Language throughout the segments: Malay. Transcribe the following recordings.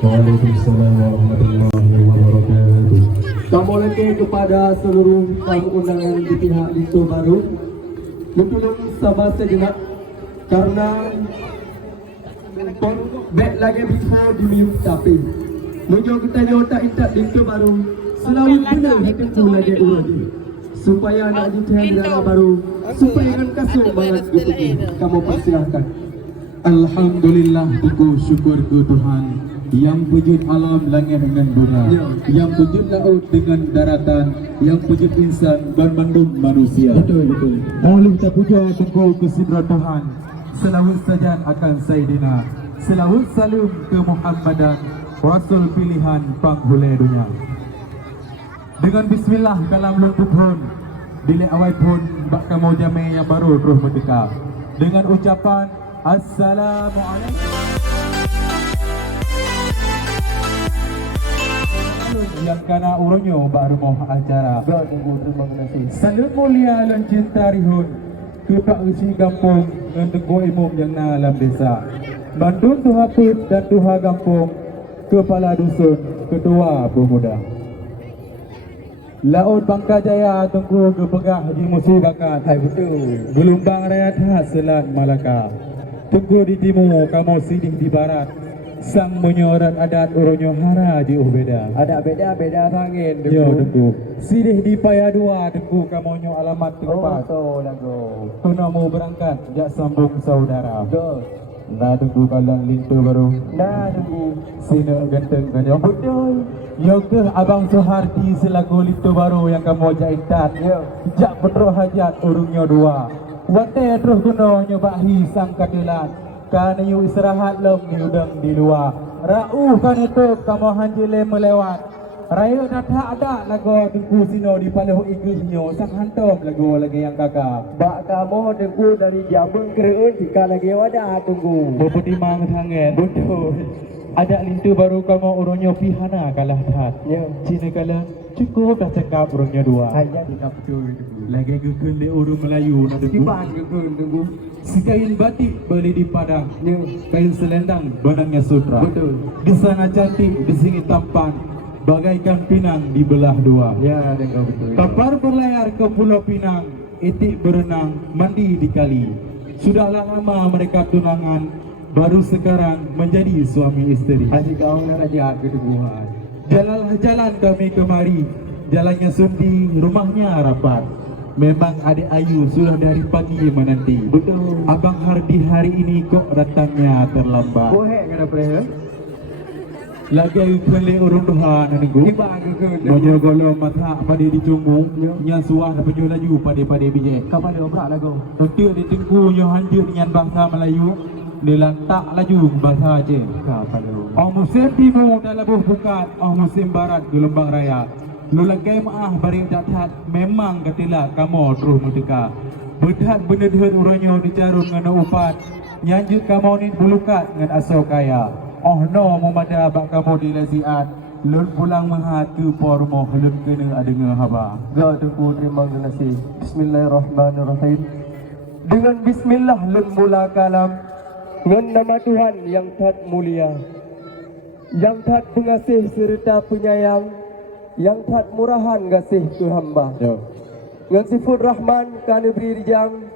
Waalaikumsalam warahmatullahi wabarakatuh. Kami lagi kepada seluruh tamu undangan di pihak Lito Baru untuk sabar sejenak karena back lagi bisa dimium tapi menjauh kita nyotak intak Lito Baru selalu benar itu lagi urut supaya anak jutihan negara baru supaya kan kasih banget gitu. Kamu persilahkan. Alhamdulillah, aku syukur ke Tuhan yang wujud alam langit dengan bunga, yang wujud laut dengan daratan, yang wujud insan dan mandum manusia. Betul. Oleh kita puja tengku kesidra Tuhan, selawat saja akan Sayyidina, selawat salam ke Muhammadan, Rasul pilihan penghulu dunia. Dengan bismillah dalam lutut pun, bila awal pun bak kamu jami yang baru terus merdeka. Dengan ucapan Assalamualaikum. Yang kana uronyo baru mau acara. Terima kasih. Salut mulia dan cinta rihun ke Pak Usi Kampung dan Tengku Imum yang na alam desa. Bandun Tuha Put dan Tuha Kampung, Kepala Dusun, Ketua Pemuda. Laut Bangka Jaya Tengku Kepegah Haji Musi Bakat. Hai betul. Gelombang Rakyat Khas Selat Malaka. Tengku di timur, kamu sidih di barat. Sang menyorat adat uronyo hara di beda. Ada beda sangin. Yo tengku. Sidih di paya dua tengku kamonyo alamat tempat. Oh, lagu. Tuna mau berangkat jak sambung saudara. Betul. Nah tengku kalang Lito Baru. Nah, tunggu. Sina ganteng kanyo. Betul. Yo ke Abang Sohardi selaku Lito Baru yang kamu jaitat. Yo. Jak petro hajat urungnya dua. Wate terus kuno nyobahi sang kadelan. Kan yu istirahat lem di udang di luar. Rauh kan itu kamu hanjile melewat. Raya dah tak ada lagu tengku sino di paluh igusnyo sang hantom lagu lagi yang kakak. Bak kamu tunggu dari jamun kereun jika lagi wadah tunggu. Berpetimang sangat. Betul. Ada Lito Baru kamu urungnya pihana kalah tat. Ya. Cina kalah cukup dah cakap urungnya dua. Ayat tidak betul. Lagi gekun di urung Melayu nak tengku. Kiban gekun tunggu. Si kain batik beli di Padang. Ya. Kain selendang benangnya sutra. Betul. Di sana cantik, di sini tampan, bagaikan pinang di belah dua. Ya, dengar betul. Kapal berlayar ke Pulau Pinang, itik berenang, mandi di kali. Sudahlah lama mereka tunangan, baru sekarang menjadi suami isteri. Asyik kau nak raja keteguhan. Jalanlah jalan kami kemari, jalannya sundi, rumahnya rapat. Memang adik Ayu sudah dari pagi menanti. Betul. Abang Hardi hari ini kok datangnya terlambat. Bohek kena player. Lagi Ayu kali urung Tuhan nenggu. Kiban gekun. Monyo golong mata pada dicunggung, nya suah penyu laju pada bijak. Kapan dia obrak lagu? Tapi di tengku nyo hancur dengan bahasa Melayu, dilantak laju bahasa Aceh. Kapan dia? Oh musim timur dah labuh bukat, oh musim barat gelombang raya. Lulagai maah bari datat memang katilah kamu terus merdeka. Berdat bener-bener uranyo dicarum dengan upat. Nyanjut kamu ni bulukat dengan asal kaya. Oh no memada abak kamu di laziat. Lun pulang mahat ke pormo lun kena adengar haba. Ya tunggu terima kasih. Bismillahirrahmanirrahim. Dengan bismillah lun mula kalam. Dengan nama Tuhan yang tat mulia, yang tat pengasih serta penyayang, yang tat murahan kasih tu hamba. Yo. Dengan sifat Rahman kana beri rijang,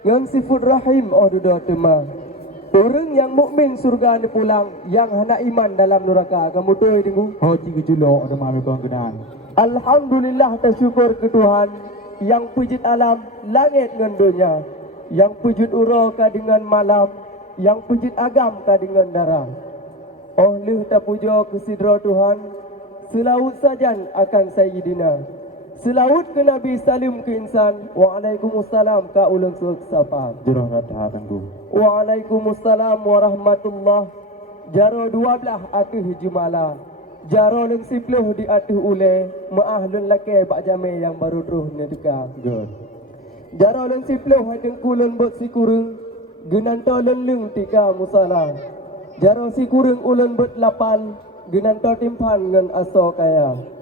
dengan sifat Rahim oh duda tema. Orang yang mukmin surga ni pulang, yang hana iman dalam neraka. Kamu tu tunggu. Ho cigu julok ada mami kau kenaan. Alhamdulillah tersyukur ke Tuhan yang pujud alam langit dengan dunia, yang pujud uraka dengan malam, yang pujud agam ka dengan darah. Oleh ta puja kesidra Tuhan, selawat sajan akan Sayyidina. Selawat ke Nabi salim ke insan. Waalaikumsalam ka ulun sapa. Jurah kata tangguh. Waalaikumsalam warahmatullah. Jaro 12 atuh jumala. Jaro leng 10 di atuh ule. Maah lun laki bak jame yang baru terus nedeka. Good. Jaro leng 10 hadeng kulun bot si kurung. Genanto leng tika musala. Jaro si kurung ulun bot 8. Genanto timpan ngan aso kaya.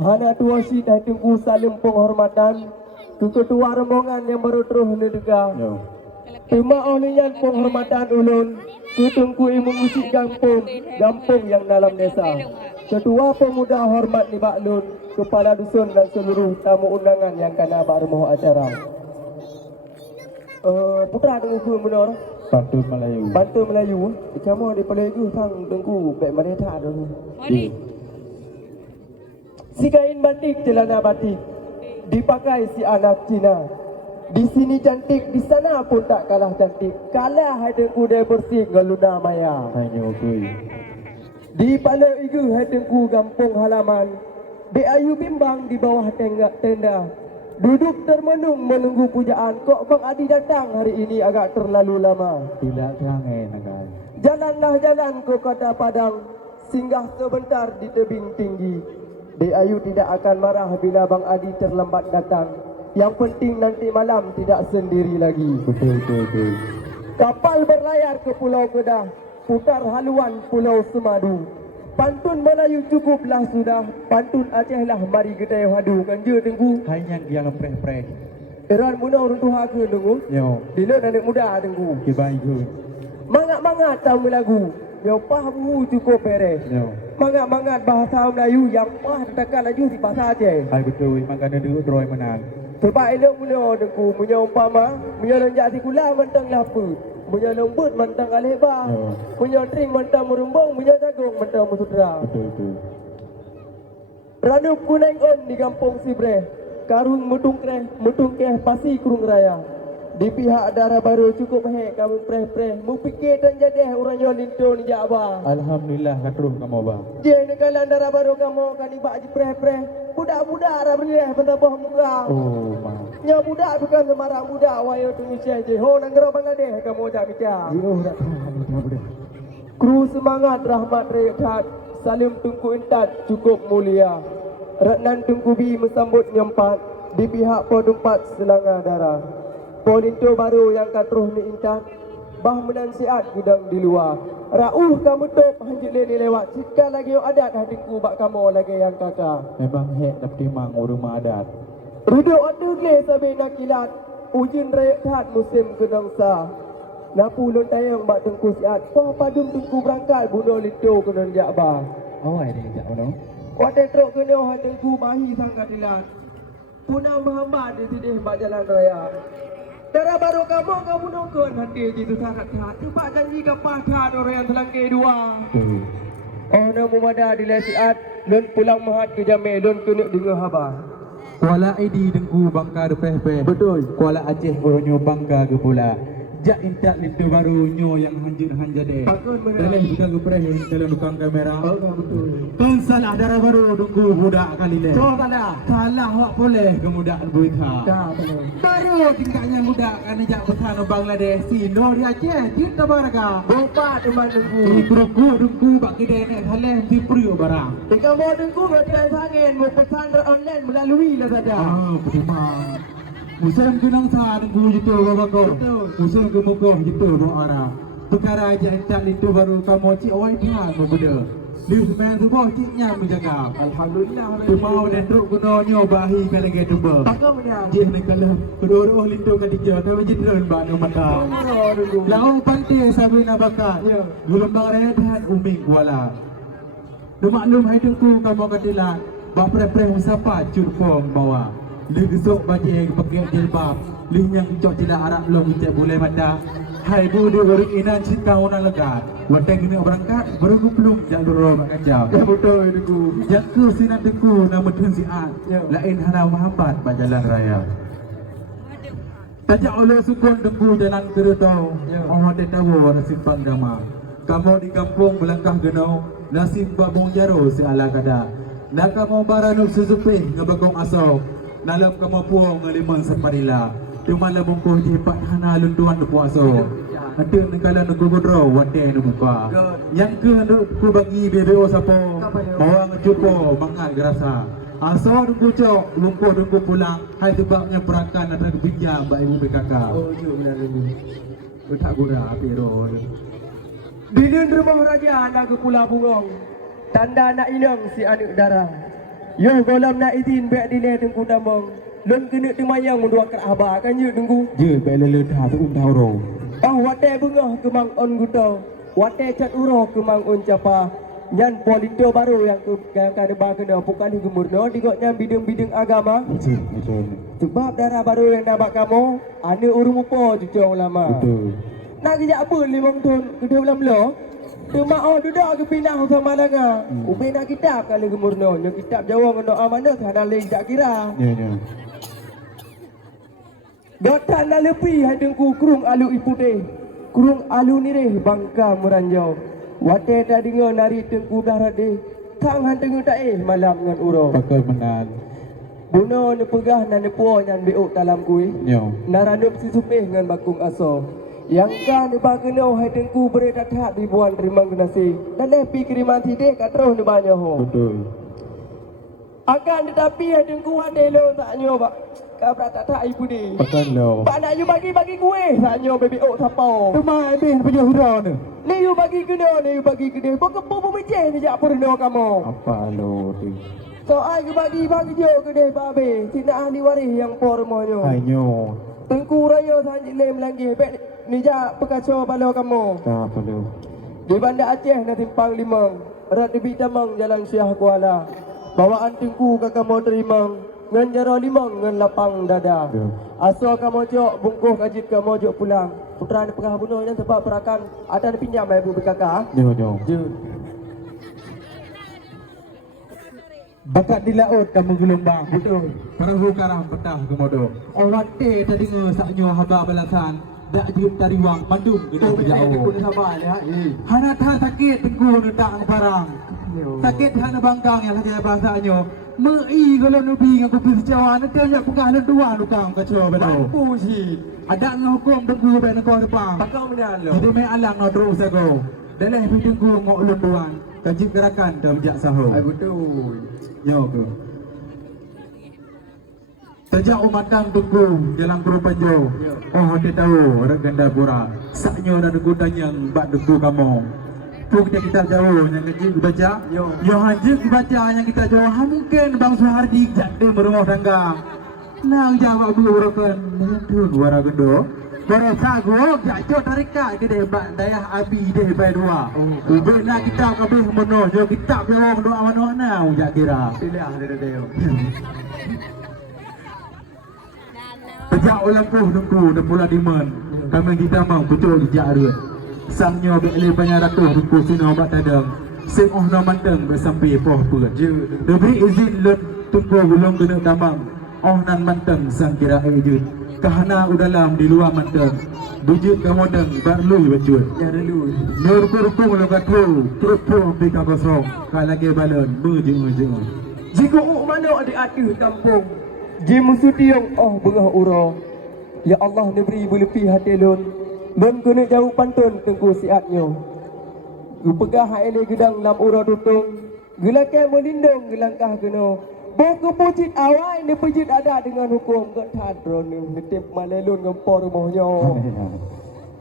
Hana tua si hadeng salim penghormatan. Ke ketua rombongan yang baru terus nedeka. Yo. Terima olehnya penghormatan ulun Ketengku mengusik kampung yang dalam desa. Ketua Pemuda hormat ni Baklun, Kepala Dusun dan seluruh tamu undangan yang kena bermoh acara. Putra tengku benar. Pantun Melayu. Pantun Melayu. Kamu di Melayu sang tengku baik mereka dulu. Si kain batik celana batik dipakai si anak Cina. Di sini cantik, di sana pun tak kalah cantik. Kalah hadengku dia bersih ngeluna maya. Hanya okey. Di pala igu hadengku kampung halaman. Be ayu bimbang di bawah tenda. Duduk termenung menunggu pujaan. Kok Bang Adi datang hari ini agak terlalu lama. Tidak sangat nagai. Jalanlah jalan ke kota Padang. Singgah sebentar di tebing tinggi. Be ayu tidak akan marah bila Bang Adi terlambat datang. Yang penting nanti malam tidak sendiri lagi. Betul. Kapal berlayar ke Pulau Kedah, putar haluan Pulau Semadu. Pantun Melayu cukuplah sudah, pantun Aceh lah mari kita hadu. Kanja tengku. Hanya yang lempreh-preh. Eran muda orang tua ke tengku. Yo. Dila anak muda tengku. Kibai ke. Mangat-mangat tahu lagu. Yo paham cukup beres. Yo. Mangat-mangat bahasa Melayu yang pah tekan laju di bahasa Aceh. Hai betul, makanya dulu droy menang. Sebab elok mula dengku punya umpama, punya lonjak sikula mentang lapa, punya lembut mentang aleba, punya tring mentang merumbung, punya jagung mentang musudra. Betul. Ranup kuneng on di kampung Sibreh, karung mutung keh pasi kurung raya. Di pihak darah baru cukup hek kamu preh-preh, mu fikir dan jadeh orang yang lintu ni jabah. Alhamdulillah katruh kamu bang. Je nekalan darah baru kamu kan ibak je preh-preh. Budak-budak dah beri pentapah muka. Oh, mak. Nya budak bukan sembarang budak wayo tunggu je. Ho nang gero Bangladesh kamu jak bicara. Yo dak budak. Kru semangat rahmat rehat. Salim Tunku Intat cukup mulia. Ratnan Tunku Bi mesambut nyempat di pihak Podumpat Selangor Darah. Polinto baru yang katruh ni Intat. Bah menan siat gudang di luar. Rauh kamu tok hanjit ni lewat. Jika lagi adat hadingku bak kamu lagi yang kakak. Memang hek dapat timang rumah adat. Ruduk ada gle sampai nak kilat. Ujin rehat musim kedangsa. Napu lon tayang bak tengku siat. Pah padum tengku berangkat bunuh lito kena jakba. Awak ada jak ono. Kuat truk kena hadengku bahi sangka dilat. Punah Muhammad di sini bak jalan raya. Darah baru kamu nongkon hati jitu sangat hati. Cepat janji kapal kat orang yang selangkai dua. Oh nama mada di lesiat. Lun pulang mahat ke Jamil. Lun kena dengar habar. Kuala Aidi dengku bangka depeh-peh. Betul. Kuala Aceh oronyo bangka ke pula. Jak Intat lintu baru nyo yang hanjir-hanjade. Pakun benar. Daleh buka gepreh dalam dukang kamera. Oh betul. Kan salah darah baru dengku budak kali le. So salah. Salah awak boleh ke budak buita. Dah benar. Baru tingkatnya budak kan jak besar no Bangladesh. Sino di Aceh kita baraka. Bopa teman dengku. Di kroku dengku bak kide nek haleh di priuk barang. Tinggal mau dengku berjalan sangin. Mau pesan online melalui Lazada. Betul. Musim kenang sa dengku jitu babako. Musim kemukoh jitu no ara. Perkara aja Intat itu baru kamu cik awai pihak berbeda. Lisman sebuah ciknya menjaga. Alhamdulillah. Cuma dan truk gunanya bahi kalau dia tuba. Takkan benar. Jih nak kalah kedua-dua lintu ketiga tapi jidran bak no mata. Lau pantai Sabina bakat. Gelombang rehat uming kuala. Maklum hai dengku kamu katilah. Bak preh-preh musapa curpong bawa. Li gesok bajing pakai jilbab. Li yang cok tidak arak long cek boleh mata. Hai bu dia baru inan cita orang legat. Wateng ini berangkat baru kuplung jak loro mak kacau. Ya betul dengku. Jak ke sinan dengku nama tun siat. Lain hana Muhammad pada jalan raya. Tajak oleh sukun dengku jalan keretau. Allah dia tahu nasib panggama. Kamu di kampung melangkah genau. Nasib babung jaro seala kada. Nak kamu baranuk susupih ngabagong asau. Dalam kamu puang ngaliman separila. Cuma lah bungkuh jipat hana lunduan de puaso. Ada negala nak gubernur wate nu muka. Yang ke ku bagi BBO sapo. Bawa ngecupo mangat gerasa. Asal dengku cok, lumpuh dengku pulang. Hai sebabnya perakan ada pinjam mbak ibu BKK. Oh iya benar dengku. Tak guna pero. Di rumah raja anak ke Pulau Bungong. Tanda nak inang si anak darah. Yo golam nak izin baik dile tengku damong. lon kena temayang mendua kat abah kan je tengku. Je be le dah tu dah ro. Wate bengah kemang on guto. Wate cat uro kemang on capa. Nyan polito baru yang kada ba kena pukali gemurno digoknya bidang-bidang agama. Betul. Sebab darah baru yang dapat kamu, ane urung upo cucu ulama. Betul. Nak kerja apa 5 tahun kedua bulan lo? Cuma duduk ke pindah sama langa. Ubi nak kitab kali gemurno. Nyo kitab Jawa dengan doa mana ada lagi tak kira. Ya. Dotan nak lepi hadengku kurung alu ipude. Kurung alu ni reh bangka meranjau. Wate tak dengar nari tengku darat deh. Tang hanteng tak malam dengan uro. Pakai menan. Buno ni pegah nan ni puo nyan beuk dalam kui. Yo. Naranup si supeh dengan bakung aso. Yang kan ni bageno hai tengku beredat ribuan rimang genasi. Dan lepi kiriman tidek kat terus ni banyak ho. Betul. Akan tetapi hai tengku ada lo tak nyo bak. Kau berata tak ibu ni. Pakai lo. Pak nak you bagi kue. Tak nyo beuk sapau. Cuma habis pejuh hura ni. Ni you bagi kena, ni you bagi kena. Pokok pun meceh ni jak purno kamu. Apa lo tu? So ai ke bagi jo kena babe. Sina ahli waris yang por mohnyo. Ayo. Tengku raya sanjik lem lagi. Bek ni jak pekaso balo kamu. Tak perlu. Di Bandar Aceh na timpang limang. Rat di Tamang Jalan Syah Kuala. Bawaan tengku kakak mau terima. Ngan jaro limang ngan lapang dada. Ya. Asal kamu jok bungkuh kajit kamu jok pulang. Putra ni pengah bunuh yang sebab perakan ada ni pinjam ibu kakak. Jo. Je. Bakat di laut kamu gelombang. Betul. Perahu karang petah kemodo. Orang te tadi ngesaknyo haba balasan. Dak jiut tariwang pandum gena berjauh. Aku dah sabar ya. Hana tahan sakit tengku netak barang. Sakit hana bangkang yang saja bahasanya. Mei kalau nubi ngaku pergi Jawa nanti aja pegah le dua lukang kacau bedo. Mampu si. Ada ngahukum tengku be negara depan. Pakau mana lo? Jadi mai alang no terus ago. Dalam tengku ngok lunduan. Kajib gerakan dah bijak sahu. Betul. Yo ke. Sejak umatang tengku jalan Perupanjo. Oh dia tahu reganda pura. Saknyo dan gudang bak tengku kamu. Puk kita jauh yang kecil baca. Yo haji baca yang kita jauh mungkin Bang Suhardi jadi berumah tangga. Nang jawab burukan turun wara gendo. Bara sago jauh tarika di debat dayah abi deh bai dua. Ubena kita kabeh meno jo kita jawab doa mano na jak kira. Pilih ada dia. Sejak ulang tengku dah pula dimen. Kami kita mau betul jak dia. Sangnya beli banyak ratus rupiah sini obat tadang. Sing oh no manteng bersampai poh pun. Diberi izin lun tunggu belum kena damang. Oh nan manteng sang kira ejut. Kahana udalam di luar manteng. Bujut kamu deng barlu bejut. Ya dulu. Nur kurung lo katru. Terus bika kosong. Kal lagi balon berje. Jika mana adik-adik kampung. Jimu sutiong bengah uro. Ya Allah neberi berlepi hati lun. Lun kena jauh pantun tengku siatnya. Gupegah haile gedang lam ura tutung. Gelakai melindung gelangkah kena. Boko pujit awal ni pujit ada dengan hukum ke tadron ni. Netip malelun ngempor rumahnya.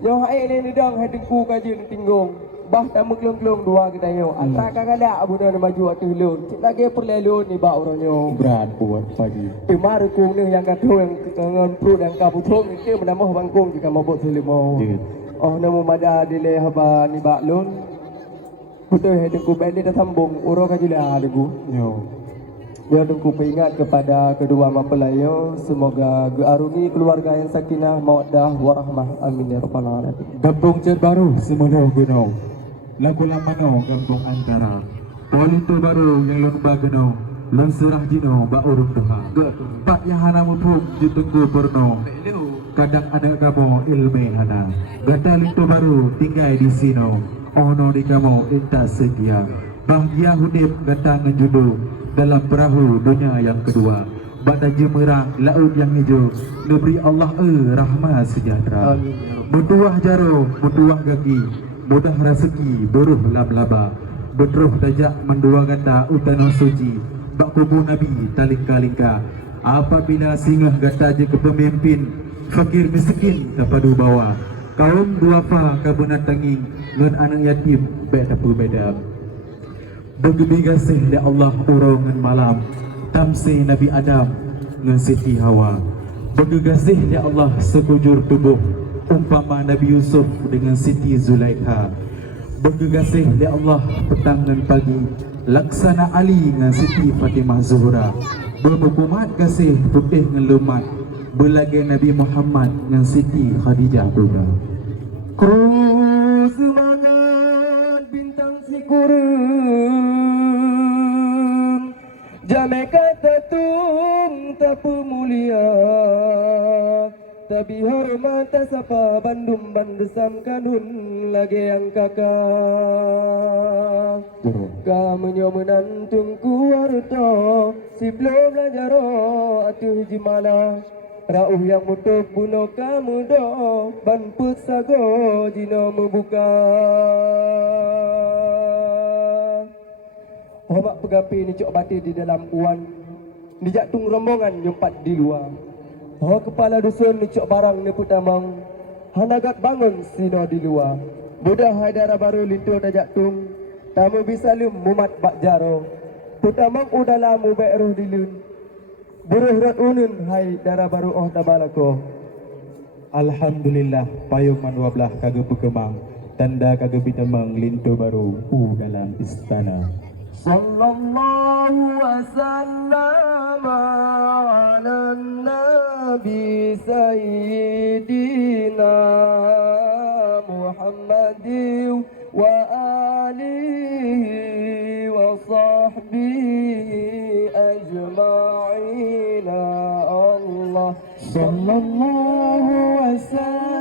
Yo haile ni dang hai tengku kaji ni tinggung. Bah tamu kelong-kelong dua kita yo. Antara kakak abu dah maju atuh lun. Cik lagi perlelun ni ba orangnya. Berat buat pagi. Timar kung ni yang kata yang kangen pro dan kaputung itu menambah bangkung jika mabuk selimo. Oh namo mada dile haba ni ba lun. Betul hedengku beli dah sambung uro kajila lagu. Yo. Ya dengku peringat kepada kedua mempelayo semoga gearungi keluarga yang sakinah mawaddah warahmah amin ya rabbal alamin. Kampung Cer Baru Semono Gunung. Lagu lamano kampung antara. Polito baru yang lomba geno. Lon surah jino ba urung doha. Bak yang hana mupuk jutungku porno. Kadang ada kamu ilme hana. Gata lintu baru tinggal di sino. Ono di kamu inta sedia. Bahagia hudip gata ngejudu dalam perahu dunia yang kedua. Bada jemerang laut yang hijau. Negeri Allah rahmat sejahtera. Bertuah jaro, bertuah gagi. Mudah rezeki beruh laba-laba. Bedruh tajak mendua gata utana suci. Bak kubu Nabi talingka-lingka. Apabila singgah gata je ke pemimpin, fakir miskin tapadu bawa. Kaum duafa kabunat tanging ngan anak yatim beda berbeda. Bergebi gasih ya Allah urongan malam. Tamsi Nabi Adam dengan Siti Hawa. Bergegasih ya Allah sekujur tubuh umpama Nabi Yusuf dengan Siti Zulaikha. Bergegasih ya Allah petang dan pagi laksana Ali dengan Siti Fatimah Zuhra. Bermukumat kasih putih dengan lumat berlagai Nabi Muhammad dengan Siti Khadijah juga. Ku semangat bintang si kurun, jame kata tung tapu mulia, tapi hormat sapa Bandung bandesam kanun lagi yang kakak. Kamu nyomenan tungku warto, si belum belajar atuh jimala. Rauh yang mutuk bunuh kamu do, ban pusago jino membuka. Homak pegapi ni cok bati di dalam uan, ni jatung rombongan nyumpat di luar. Oh kepala dusun ni cok barang ni putamang, hanagat bangun sino di luar. Budah haidara baru lintu da jatung, tamu bisa lum mumat bak jaro. Putamang udahlah mu beruh dilun. Buruh rat unun hai dara baru oh tabalako. Alhamdulillah payung man 12 kagak berkembang tanda kagak bitamang lintu baru dalam istana. Sallallahu wasallam ala nabi sayyidina Muhammadin wa alihi wa sahbihi ajma'in. Allah sallallahu wasallam